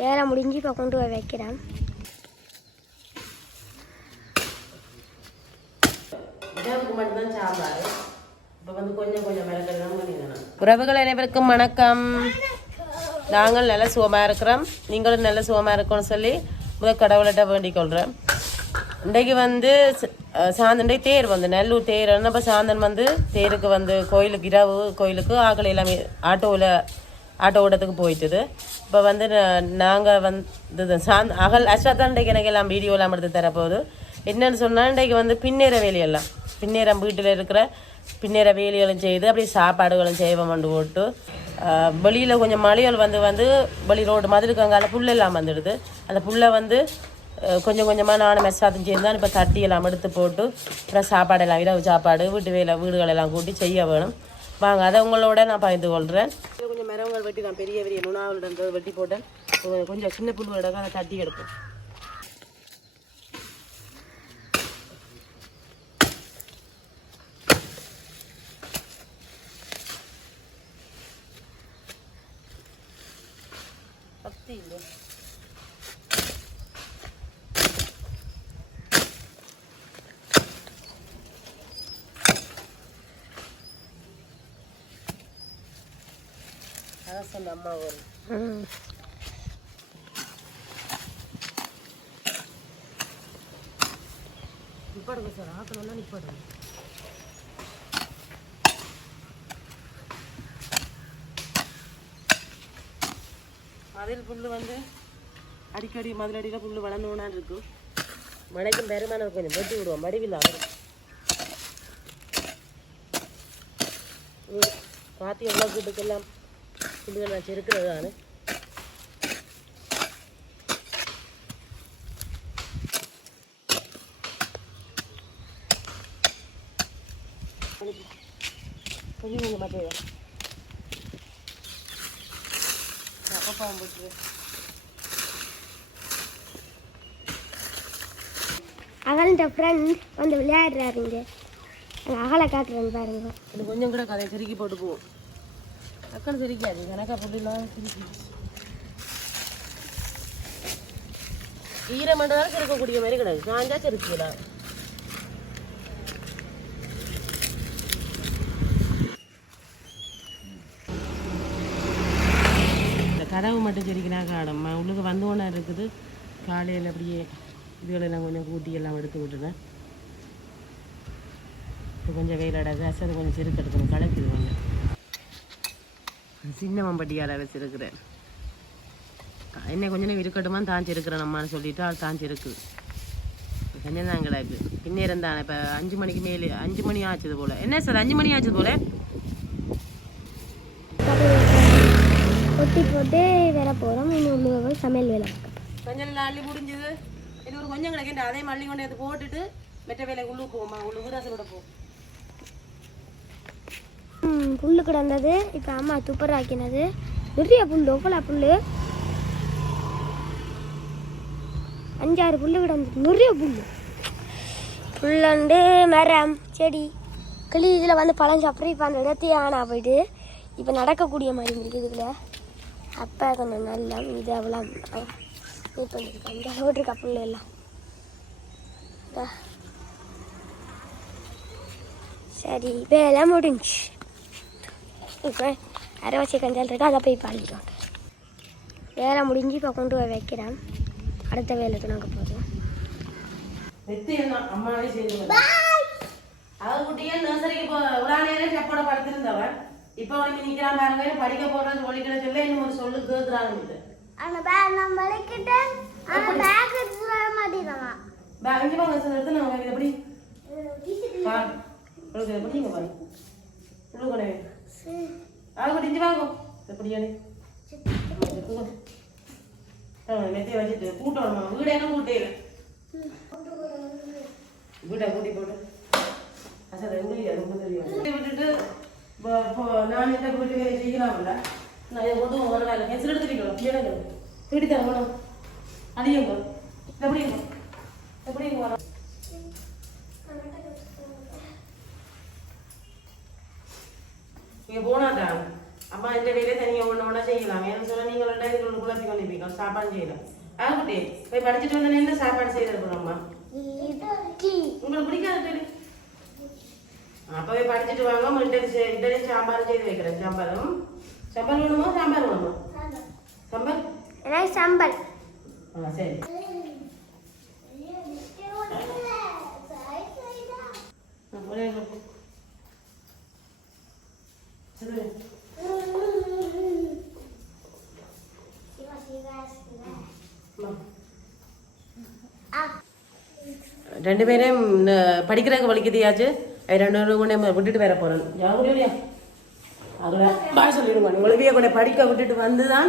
வேலை முடிஞ்சு இப்போ கொண்டு போய் வைக்கிறேன். உறவுகள் அனைவருக்கும் வணக்கம். நாங்கள் நல்ல சுகமாக இருக்கிறோம். நீங்களும் நல்ல சுகமாக இருக்கணும்னு சொல்லி முதல் கடவுள்கிட்ட வேண்டிக் கொள்கிறேன் இன்றைக்கு வந்து சாந்தண்டை தேர் வந்து நல்லூர் தேர். இப்போ சாந்தன் வந்து தேருக்கு வந்து கோயிலுக்கு இரவு கோயிலுக்கு ஆக்கள் எல்லாமே ஆட்டோவில் ஆட்டோ ஓட்டத்துக்கு போயிட்டுது. இப்போ வந்து நாங்கள் வந்து சாந்த் அகல் அஸ்வத்தான் இன்றைக்கு எனக்கு எல்லாம் வீடியோலாம் எடுத்து தரப்போகுது என்னென்னு சொன்னால் இன்றைக்கு வந்து பின்னேற வேலையெல்லாம். பின்னேறம் வீட்டில் இருக்கிற பின்னேற வேலைகளும் செய்து அப்படியே சாப்பாடுகளும் செய்வோம் கொண்டு போட்டு. வெளியில் கொஞ்சம் மலைகள் வந்து வந்து வெளி ரோடு மாதிரி அங்கால புல்லெல்லாம் வந்துடுது. அந்த புல்லை வந்து கொஞ்சம் கொஞ்சமாக நானும் மெஸ்ஸாத்தும் சேர்ந்து இப்போ தட்டி எல்லாம் எடுத்து போட்டு அப்புறம் சாப்பாடெல்லாம் இரவு சாப்பாடு வீட்டு வேலை வீடுகளெல்லாம் கூட்டி செய்ய வேணும். வாங்க அதை உங்களோட நான் பகிர்ந்து கொள்கிறேன் மரங்கள் வெட்டி நான் பெரிய பெரிய நுணாவில் வெட்டி போட்டேன். கொஞ்சம் சின்ன புல் அதை தட்டி எடுப்போம் சக்தி இல்லை அதான் சொன்ன அம்மா வரும் நிப்பாடுங்க சார் ஆக்கணும்னா நிப்பாடுங்க அதில் புல் வந்து அடிக்கடி மதுளடியில் புல் வளர்ந்தோன்னா இருக்கும். மழைக்கும் பெருமான கொஞ்சம் வெட்டி விடுவோம் வடிவில் வரும் பார்த்து எவ்வளோ கூட்டுக்கெல்லாம் தானே கொஞ்சம் கொஞ்சம் மாட்டேன் அப்பா போட்டு அகல்ன்ற ஃப்ரெண்ட் வந்து விளையாடுறாருங்க அகலை காட்டுறேன் பாருங்க. கொஞ்சம் கூட கதை திருக்கி போட்டு போவோம் அக்கன் పుల్లిలో எனக்கா ஈர சிரிக்கி வரைக்கும் இருக்கக்கூடிய மாதிரி கிடையாது. காஞ்சா சிரிக்கலாம் இந்த கதவு மட்டும் சிரிக்கினா காணும். உள்ளுக்கு வந்தோன்னே இருக்குது. காலையில் அப்படியே இதுகளெல்லாம் கொஞ்சம் கூட்டி எல்லாம் எடுத்து விட்டுனேன் இப்போ கொஞ்சம் வெயிலோட அது கொஞ்சம் செருக்கு எடுக்கணும் கலக்கிடுவாங்க. சின்ன மம்பட்டியால் வச்சிருக்கிறேன். என்ன கொஞ்சம் நேரம் இருக்கட்டுமா தான் சிருக்கிறேன் அம்மான்னு சொல்லிட்டு அவள் தான் சிருக்கு கொஞ்சம் தான் கிடக்கு பின்னேரம் தானே இப்போ அஞ்சு மணிக்கு மேலே அஞ்சு மணி ஆச்சுது போல. என்ன சார் அஞ்சு மணி ஆச்சுது போல? கொட்டி போட்டு வேலை போகிறோம் இன்னும் சமையல் வேலை. கொஞ்சம் நாள் அள்ளி முடிஞ்சது. இது ஒரு கொஞ்சம் கிடக்கு அதே மல்லி கொண்டு போட்டுட்டு மெட்ட வேலை உள்ளுக்கு போமா உள்ளுக்கு ரசம் போட ம், புல்லு கிடந்தது. இப்போ அம்மா துப்புராக்கினது. நிறைய புல் எவ்வளோ புல் அஞ்சாறு புல் கிடந்தது. நிறைய புல் புல்லண்டு மரம் செடி. கிளி இதில் வந்து பழம் சாப்பிட்ற இப்போ அந்த இடத்தையே ஆனா போயிட்டு இப்போ நடக்கக்கூடிய மாதிரி இருக்குது இதில். அப்போ கொஞ்சம் நல்லா இது அவ்வளோ இது பண்ணியிருக்கேன் இந்த ரோட்ருக்கா புல்லு எல்லாம்? இதா. சரி வேலை முடிஞ்சு இப்போ அரைவாசி கஞ்சால் இருக்கு? அதை போய் பாடிக்கிறோம் வேலை முடிஞ்சு இப்போ கொண்டு போய் வைக்கிறேன். அடுத்த வேலைக்கு நாங்கள் போகிறோம் நித்தியம் அம்மாவே சேர்ந்து அவ குட்டியே நர்சரிக்கு போ ஒரு நேரம் செப்போட படுத்திருந்தவன். இப்போ நிக்கிறான் பாருங்க படிக்க போறது ஒழிக்கிற சொல்ல இன்னும் ஒரு சொல்லு கேக்குறாங்க இது அந்த பேக் நான் வலிக்கிட்டேன் ஆனால் பேக் எடுத்து வர மாட்டேங்கிறான். பா இங்க வாங்க சார் எடுத்து நான் இது எப்படி உங்களுக்கு பாருங்க? அவ குட்டி வாங்கும் வாங்க எப்படியானே மெத்தைய வச்சுட்டு கூட்டணுமா வீடு என்ன கூட்டே இல்லை வீட்டை கூட்டி போட்டு அசல் எங்க ரொம்ப தெரியும் விட்டுட்டு இப்போ- இப்போ நான் எந்த வீட்டு வேலை செய்யலாம்ல நான் இதை கொண்டு ஒரு வேலை ஹெசல் எடுத்துருக்கணும் கேளுங்க பிடித்தா வேணும் அடியுங்க எப்படிங்க எப்படிங்க வரோம் இங்கே போனாக்கா அம்மா இந்த வேலையை தனியாக ஒன்று ஒன்றா செய்யலாம். ஏன்னு சொன்னால் நீங்கள் ரெண்டாயிரத்தி இதுக்குள்ள குழப்பி கொண்டிருப்பீங்க. சாப்பாடு செய்யலாம். ஆகுட்டி போய் படிச்சுட்டு வந்தோன்னே என்ன சாப்பாடு செய்திருக்கணும்மா உங்களுக்கு பிடிக்காது அப்போ போய் படிச்சுட்டு வாங்க. இட்லி இட்லி சாம்பார் செய்து வைக்கிறேன். சாம்பாரும். சாம்பார் வேணுமா? சாம்பார் வேணுமா? சாம்பார்? எனக்கு சம்பல் ஆ சரி. ஒரே ரெண்டு பேரும் ந- படிக்கிறதுக்கு வலிக்குதியாச்சு ரெண்டு பேரும் கொண்டு விட்டுட்டு வேற போறேன் யாரும் இல்லையா அதில். பாய் சொல்லிடுங்க. உங்களுக்கு கொண்டு படிக்க விட்டுட்டு வந்து தான்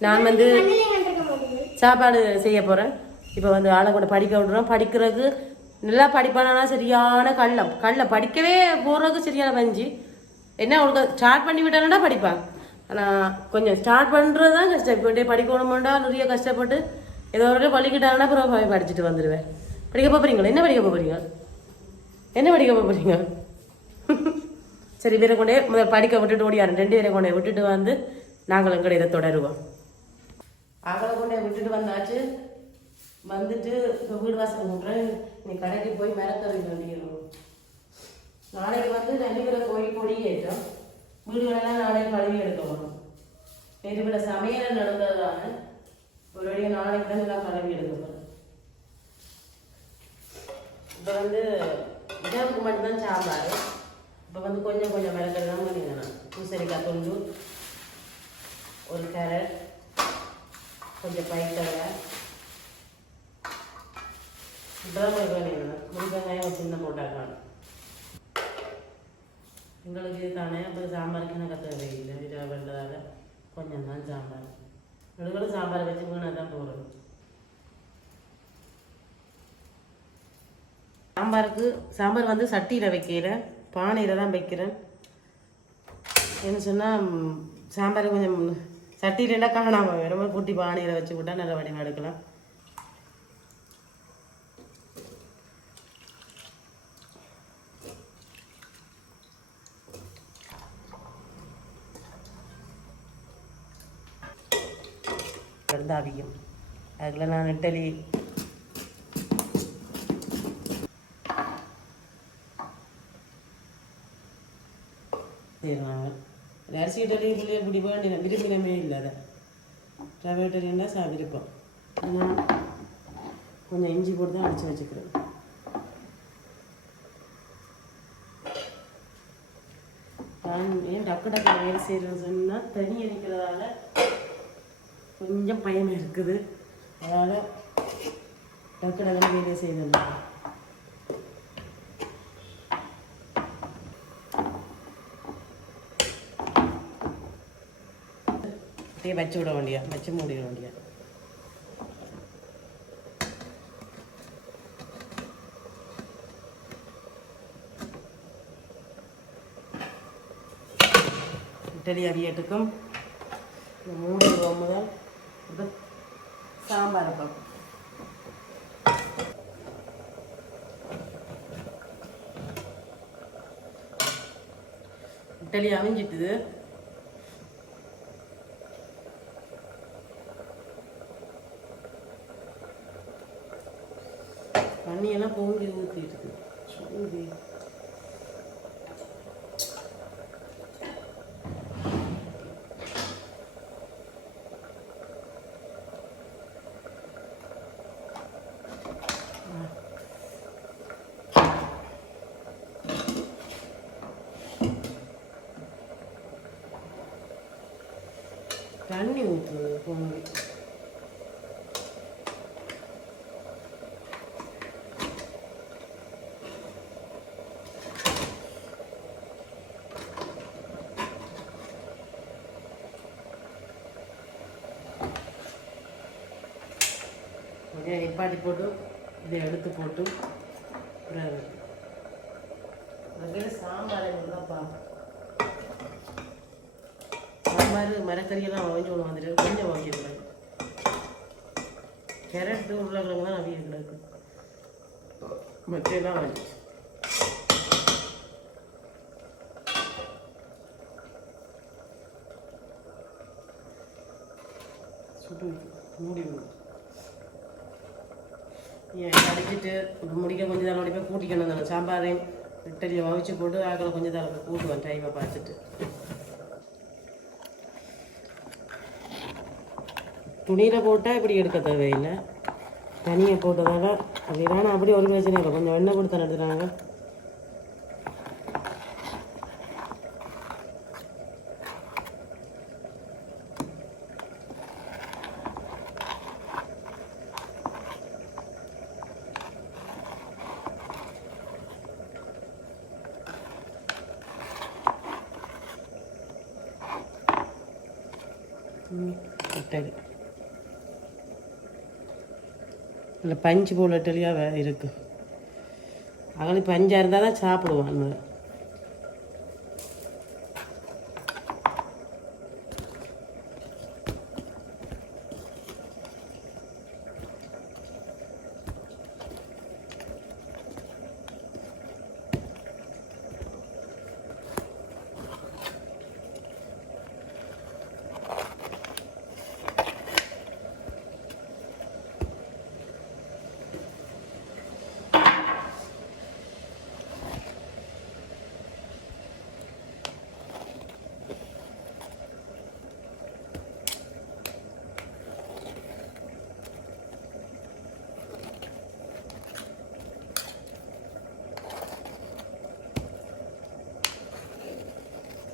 நான் வந்து சாப்பாடு செய்ய போகிறேன் இப்போ வந்து ஆளை கூட படிக்க விடுறோம். படிக்கிறதுக்கு நல்லா படிப்பானா சரியான கள்ளம். கள்ள படிக்கவே போகிறதுக்கு சரியான பஞ்சு. என்ன அவளுக்கு ஸ்டார்ட் பண்ணி விட்டானா படிப்பான் ஆனால் கொஞ்சம் ஸ்டார்ட் பண்ணுறது தான் கஷ்டம். இப்போ டே படிக்கணுமாண்டா நிறைய கஷ்டப்பட்டு ஏதோ ஒரு பள்ளிக்கிட்டாங்கன்னா அப்புறம் போய் படிச்சுட்டு வந்துடுவேன் படிக்க போகிறீங்களா என்ன படிக்க போகிறீங்க என்ன படிக்க போகிறீங்க சரி பேரை கொண்டே முதல் படிக்க விட்டுட்டு ஓடியாரு ரெண்டு பேரை கொண்டே விட்டுட்டு வந்து நாங்களும் எங்களை இதை தொடருவோம். அவளை கொண்டே விட்டுட்டு வந்தாச்சு. வந்துட்டு இப்போ வீடு வாசல் விட்றேன் நீ கடைக்கு போய் மிரக்கறி வேண்டியிருக்கோம் நாளைக்கு வந்து ரெண்டு கோயில் போய் கொடி ஏற்றோம். வீடுகளெல்லாம் நாளைக்கு கழுவி எடுக்க வரும் ரெண்டு சமையல் நடந்ததான ஒரு வழியாக நாளைக்கு தான் எல்லாம் கழுவி எடுக்கணும் இப்போ வந்து இதாவுக்கு மட்டும்தான் சாம்பார். இப்போ வந்து கொஞ்சம் கொஞ்சம் விளக்கெல்லாம் பண்ணிக்கணும் பூசணிக்காய் தொண்டு ஒரு கேரட் கொஞ்சம் பயிர்க்கடலை இப்போதான் போய் பண்ணிக்கணும் முருங்கைக்காயும் சின்ன போட்டாக்கான எங்களுக்கு இது தானே அப்போ சாம்பாருக்கு நான் கற்று வைக்கல இது வெள்ளதால கொஞ்சம் தான் சாம்பார். எங்களுக்கு சாம்பார் வச்சு வீணாக தான் போகிறது சாம்பாருக்கு சாம்பார் வந்து சட்டியில் வைக்கிறேன். பானையில் தான் வைக்கிறேன். என்ன சொன்னால் சாம்பார் கொஞ்சம் சட்டியிலலாம் காணாமல் வேறு கூட்டி பானையில் வச்சு விட்டால் நல்ல வடிவம் எடுக்கலாம். இருந்து அவியும் அதில் நான் இட்டலி செய்வாங்க அரிசி இட்டலி பிள்ளைய பிடி வேண்டிய விரும்பினமே இல்லாத. ரவை இட்டலின்னா சா விருப்பம் ஆனால் கொஞ்சம் இஞ்சி போட்டு தான் அடித்து வச்சுக்கிறேன் நான் ஏன் டக்கு டக்கு வேலை செய்கிறேன்னு சொன்னால் தனி அடிக்கிறதால கொஞ்சம் பயம் இருக்குது. அதனால் டக்கு டக்குன்னு வேலையை செய்திருந்தேன் அப்படியே வச்சு விட வேண்டியா வச்சு மூடிட வேண்டியா இட்டலி அவியட்டுக்கும் மூணு ரூபா முதல் இப்போ சாம்பார் பார்ப்போம் இட்டலி அவிஞ்சிட்டுது. தண்ணியெல்லாம் பொங்கி ஊற்றிடுது சூடு. தண்ணி ஊற்றுறது பொங்கி கொஞ்சம் நிப்பாட்டி போட்டு இதை எடுத்து போட்டு அப்புறம் அதில் சாம்பார் தான் பார்ப்போம் மாதிரி மரக்கறியெல்லாம் வாங்கி வந்துட்டு கொஞ்சம் வாங்கிடக்கூடாது கேரட் உருளைக்கிழங்கு தான் அவியக்கூடாது மற்றெல்லாம் வாங்கி. சுட்டு மூடி ஏன் கடிச்சிட்டு முடிக்க கொஞ்சம் தலை போய் கூட்டிக்கணும் தானே. சாம்பாரையும் இட்டலியை வவிச்சு போட்டு ஆக்களை கொஞ்சம் தலை கூட்டுவேன் டைமை பார்த்துட்டு. துணியில் போட்டால் இப்படி எடுக்க தேவையில்லை. தனியை போட்டதால அப்படிதான் அப்படி ஒரு பிரச்சனை இல்லை. கொஞ்சம் எண்ணெய் கொடுத்து நடத்துகிறாங்க இட்டலி இல்லை பஞ்சு போல் இட்டலியாக இருக்குது இருக்கு. அகலி பஞ்சாக இருந்தால் தான் சாப்பிடுவான்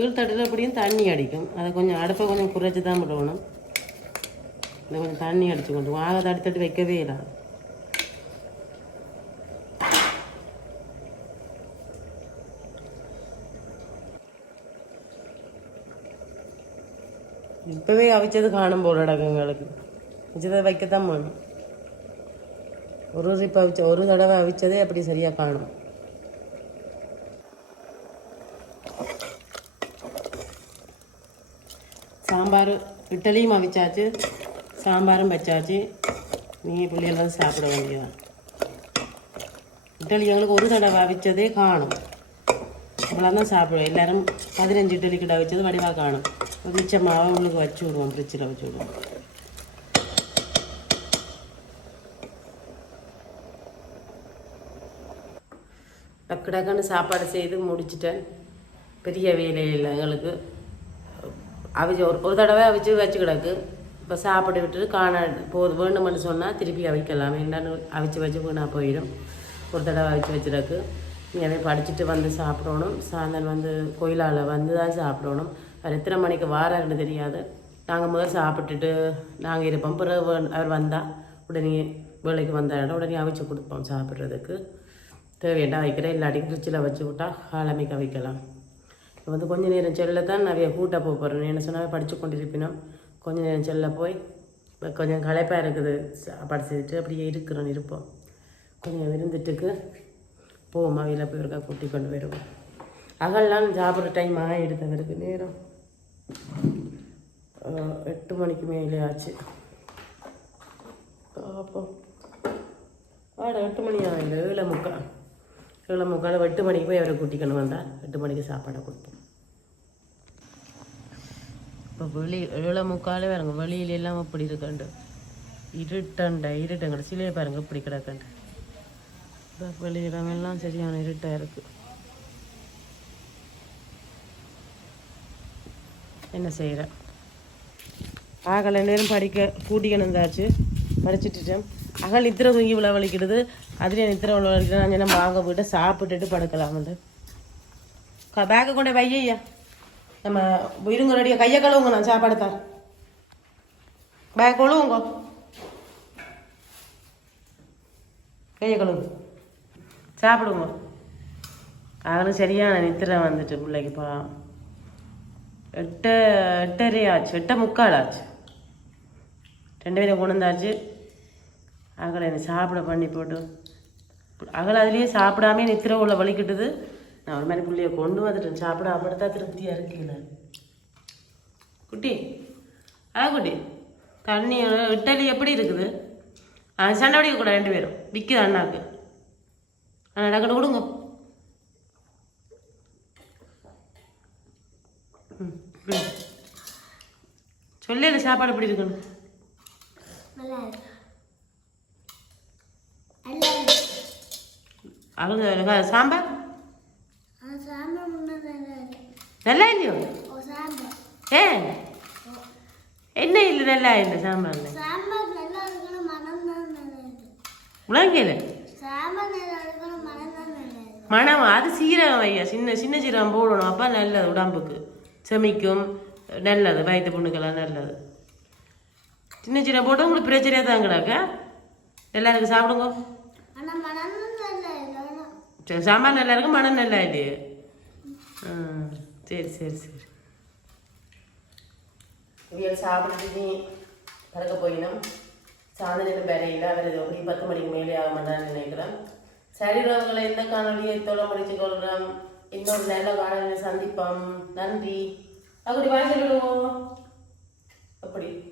கீழ்த்தட்டில் எப்படியும் தண்ணி அடிக்கும். அதை கொஞ்சம் அடுப்பை கொஞ்சம் குறைச்சி தான் விடணும். இதை கொஞ்சம் தண்ணி அடித்து கொண்டு வாக தட்டி தட்டி வைக்கவே இல்லை. இப்போவே அவிச்சது காணும் போல் இடங்களுக்கு மிச்சத்தை வைக்கத்தான் வேணும் ஒரு இப்போ அவிச்ச ஒரு தடவை அவிச்சதே அப்படி சரியாக காணும். சாம்பார் இட்லியும் அவிச்சாச்சு சாம்பாரும் வச்சாச்சு நீங்கள் பிள்ளைகள் சாப்பிட வேண்டியதான் இட்லி எங்களுக்கு ஒரு தடவை அவிச்சதே காணும் அவ்வளோ தான் சாப்பிடுவோம் எல்லாரும் பதினஞ்சு இட்லி கிட்ட வச்சது வடிவாக காணும் மிச்ச மாவை உங்களுக்கு வச்சு விடுவோம் ஃப்ரிட்ஜில் வச்சு விடுவோம் டக்கு டக்குன்னு சாப்பாடு செய்து முடிச்சிட்டேன் பெரிய வேலை இல்லை எங்களுக்கு அவிச்சு ஒரு ஒரு தடவை அவிச்சு வச்சு கிடக்கு. இப்போ சாப்பிட்டு விட்டுட்டு காண போது வேணுமென்னு சொன்னால் திருப்பி அவிக்கலாம். என்னன்னு அவிச்சு வச்சு வீணாக போயிடும். ஒரு தடவை அவிச்சு வச்சிருக்கு இங்கே படிச்சுட்டு வந்து சாப்பிடணும். சாயந்தரம் வந்து கோயிலால் வந்து தான் சாப்பிடணும். அவர் எத்தனை மணிக்கு வாராருன்னு தெரியாது. நாங்கள் முதல் சாப்பிட்டுட்டு நாங்கள் இருப்போம். பிறகு அவர் வந்தால் உடனே வேலைக்கு வந்தாருன்னா உடனே அவிச்சு கொடுப்போம் சாப்பிட்றதுக்கு. தேவையான வைக்கிறேன். இல்லாட்டி ஃப்ரிட்ஜில் வச்சு விட்டால் ஆளமைக்கு வைக்கலாம் வந்து கொஞ்ச நேரம் செல்ல தான் நிறைய கூட்ட போக போகிறேன் என்ன சொன்னால் படித்து கொண்டிருப்பினோம் கொஞ்ச நேரம் செல்ல போய் கொஞ்சம் களைப்பாக இருக்குது. படிச்சுட்டு அப்படியே இருக்கிறோம் இருப்போம். கொஞ்சம் விருந்துட்டுக்கு போவோம் அவையில் போய் இருக்கா கூட்டி கொண்டு வருவோம் அகல்லாம் சாப்பிட்ற டைம் ஆகிடுது அவருக்கு நேரம். எட்டு மணிக்கு மேலே ஆச்சு. அப்போ ஆட எட்டு மணி ஆகிடுது ஏழை முக்கால். ஏழு முக்கால் எட்டு மணிக்கு போய் அவரை கூட்டிக்கணும் வந்தால் எட்டு மணிக்கு சாப்பாடை கொடுப்போம் இப்போ வெளி ஏழு முக்கால் பாருங்க வெளியில எல்லாம் இப்படி இருக்கண்டு இருட்டண்டா இருட்டுங்க சிலையை பாருங்க இப்படி கிடக்கண்டு வெளியிடம் வெளியிடமெல்லாம் சரியான இருட்டாக இருக்கு என்ன செய்கிறேன் ஆகலை நேரம் படிக்க கூட்டிக்கணுந்தாச்சு படிச்சுட்டுட்டேன் அகல் நித்திர தூங்கி விளவழிக்கிறது அதிலே நித்திர விளவழிக்கிறது நான் நம்ம வாங்க போயிட்டு சாப்பிட்டுட்டு படுக்கலாம் க பேக்கை கொண்டு வையா நம்ம இருங்க ரெடியாக கையை கழுவுங்க நான் சாப்பாடு தரேன். பேக் கழுவுங்க. கையை கழுவுங்க சாப்பிடுங்க. அவனும் சரியான நித்திரை வந்துட்டு பிள்ளைக்கு பாவம் எட்டு எட்டரை ஆச்சு எட்டை முக்கால் ஆச்சு. ரெண்டு பேரும் கொண்டு வந்தாச்சு. அகலை என்னை சாப்பிட பண்ணி போட்டு. அகலை அதுலேயே சாப்பிடாமே நித்திர உள்ள வலிக்கிட்டுது. நான் ஒரு மாதிரி பிள்ளைய கொண்டு வந்துட்டேன். சாப்பிட அப்படித்தா திருப்தியாக இருக்கீங்க குட்டி ஆ குட்டி தண்ணி இட்டலி எப்படி இருக்குது? ஆ சண்டை பிடிக்க கூட ரெண்டு பேரும். விற்குது அண்ணாக்கு? அண்ணா டக்குனு கொடுங்க. ம், ம். சொல்லல சாப்பாடு எப்படி இருக்குன்னு. நல்லா இருக்கு நல்லா இருக்கு அவங்க சாம்பார்? நல்லா இல்லையோ? ஏ? என்ன இல்லை நல்லா இல்லை சாம்பார்ல? உலகையில் மணம் அது சீரகம் ஐயா. சின்ன சின்ன சீரகம் போடணும். அப்போ நல்லது உடம்புக்கு. செமிக்கும். நல்லது. வயிற்று புண்ணுக்கெல்லாம் நல்லது. சின்ன சீரகம் போட்டு உங்களுக்கு பிரச்சனையாக தான் கிடக்க? எல்லாருக்கும் சாப்பிடுங்க ஆனால் மனம் தான் நல்லா இல்லை சரி, சாம்பார் நல்லா இருக்கு மனம் நல்லா இல்லையே? ஆ சரி சரி சரி. இவியல் சாப்பிட்டு பறக்க போயினோம் சாதனையில் வேலையில் அவர் எப்படி பத்து மணிக்கு மேலே ஆக மாட்டான்னு நினைக்கிறேன். சரி ரோகங்களை இந்த காணொலியை தோல முடிச்சு கொள்கிறோம். இன்னொரு நல்ல காணொலியை சந்திப்போம். நன்றி. அப்படி வாங்கிடுவோம் அப்படி.